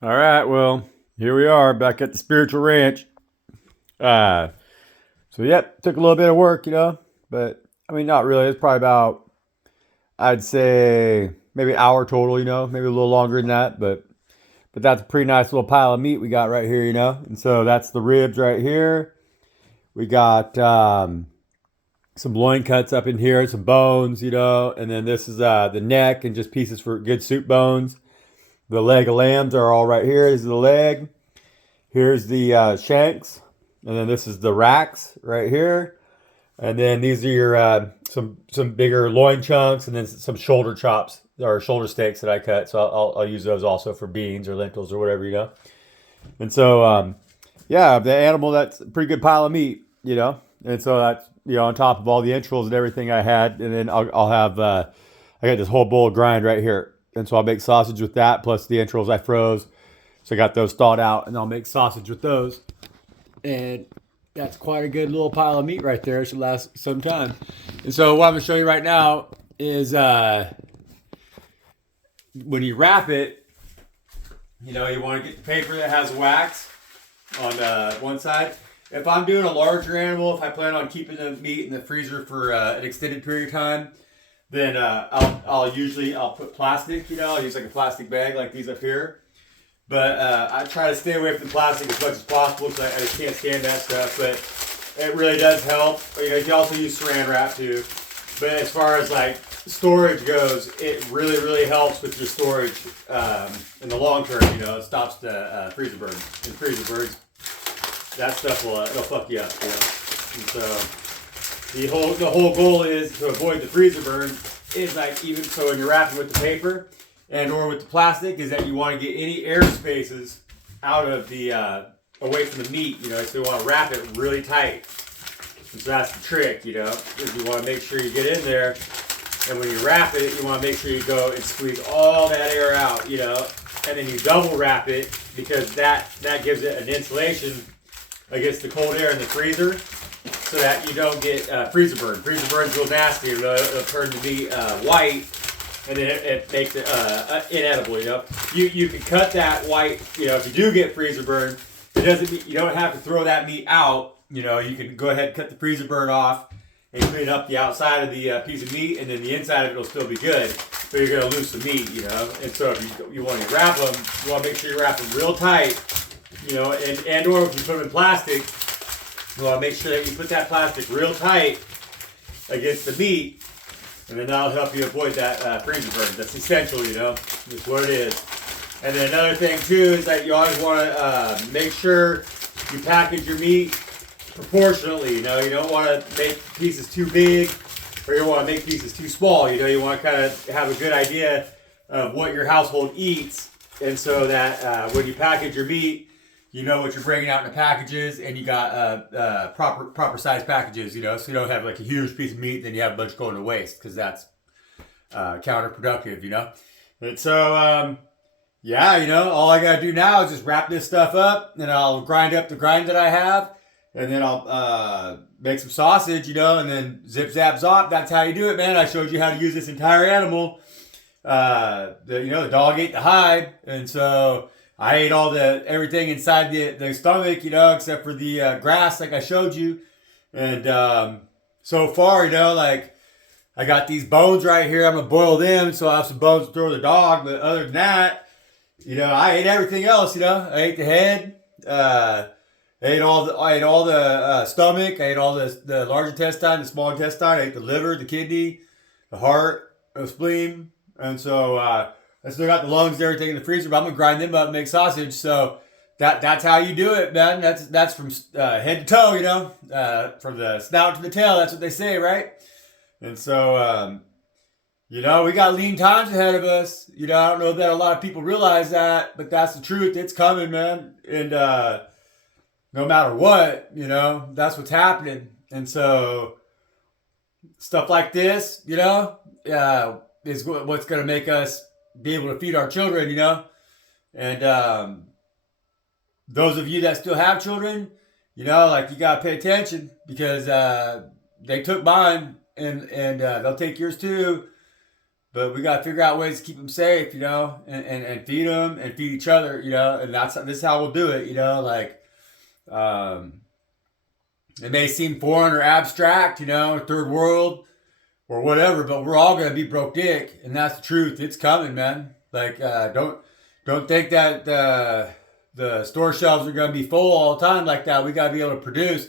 All right, well, here we are back at the spiritual ranch. Uh, yep, took a little bit of work, but I mean, not really. It's probably about, I'd say, maybe an hour total, maybe a little longer than that, but that's a pretty nice little pile of meat we got right here, and so that's the ribs right here. We got some loin cuts up in here, some bones, and then this is the neck and just pieces for good soup bones. The leg of lambs are all right here. This is the leg. Here's the shanks, and then this is the racks right here, and then these are your some bigger loin chunks, and then some shoulder chops or shoulder steaks that I cut. So I'll use those also for beans or lentils or whatever, And so yeah, the animal, that's a pretty good pile of meat, and so that's on top of all the entrails and everything I had, and then I'll have I got this whole bowl of grind right here, and so I'll make sausage with that plus the entrails I froze. So I got those thawed out, and I'll make sausage with those. And that's quite a good little pile of meat right there. It should last some time. And so what I'm going to show you right now is when you wrap it, you want to get the paper that has wax on one side. If I'm doing a larger animal, if I plan on keeping the meat in the freezer for an extended period of time, then I'll usually put plastic. I'll use like a plastic bag like these up here. But I try to stay away from the plastic as much as possible because I just can't stand that stuff. But it really does help. You can also use saran wrap too. But as far as like storage goes, it really, really helps with your storage in the long term. It stops the freezer burn. And freezer burns, that stuff it'll fuck you up. And so the whole goal is to avoid the freezer burn. Is like even so when you're wrapping with the paper and or with the plastic, is that you want to get any air spaces out of the away from the meat, so you want to wrap it really tight. And so that's the trick, is you want to make sure you get in there, and when you wrap it, you want to make sure you go and squeeze all that air out, and then you double wrap it because that gives it an insulation against the cold air in the freezer, so that you don't get freezer burn. Freezer burn's real nasty. It'll turn the meat white, and then it makes it inedible. You can cut that white. If you do get freezer burn, it doesn't mean you don't have to throw that meat out. You can go ahead and cut the freezer burn off and clean up the outside of the piece of meat, and then the inside of it will still be good. But you're gonna lose the meat. And so if you want to wrap them, you want to make sure you wrap them real tight. And or if you put them in plastic, you want to make sure that you put that plastic real tight against the meat, and then that'll help you avoid that freezer burn. That's essential, That's what it is. And then another thing too is that you always want to make sure you package your meat proportionately. You don't want to make pieces too big, or you don't want to make pieces too small. You want to kind of have a good idea of what your household eats, and so that when you package your meat, you know what you're bringing out in the packages, and you got proper size packages, so you don't have like a huge piece of meat, then you have a bunch going to waste, because that's counterproductive, And so, yeah, all I gotta do now is just wrap this stuff up, and I'll grind up the grind that I have, and then I'll make some sausage, and then zip zap zop. That's how you do it, man. I showed you how to use this entire animal. The dog ate the hide, and so I ate everything inside the stomach, except for the grass, like I showed you. And so far, like I got these bones right here. I'm gonna boil them, so I have some bones to throw the dog. But other than that, I ate everything else. I ate the head. I ate all the stomach. I ate all the large intestine, the small intestine. I ate the liver, the kidney, the heart, the spleen, and so. I still got the lungs and everything in the freezer, but I'm gonna grind them up and make sausage. So that's how you do it, man. That's from head to toe, from the snout to the tail. That's what they say, right? And so, we got lean times ahead of us. I don't know that a lot of people realize that, but that's the truth. It's coming, man. And no matter what, that's what's happening. And so stuff like this, is what's gonna make us be able to feed our children, and those of you that still have children, like you gotta pay attention, because they took mine, and they'll take yours too. But we gotta figure out ways to keep them safe, you know, and feed them and feed each other, you know, and this is how we'll do it, you know, like it may seem foreign or abstract, you know, third world or whatever, but we're all gonna be broke dick, and that's the truth. It's coming, man. Like don't think that the store shelves are gonna be full all the time like that. We gotta be able to produce.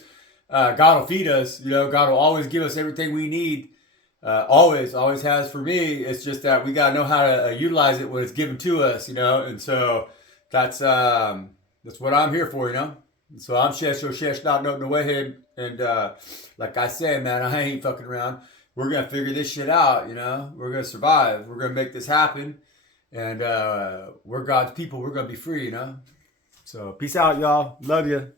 God will feed us, you know. God will always give us everything we need. Always has for me. It's just that we gotta know how to utilize it when it's given to us, you know. And so that's what I'm here for, you know. And so I'm Shesh, not no way, and like I say, man, I ain't fucking around. We're gonna figure this shit out, you know. We're gonna survive. We're gonna make this happen, and we're God's people. We're gonna be free, you know. So peace out, y'all. Love you.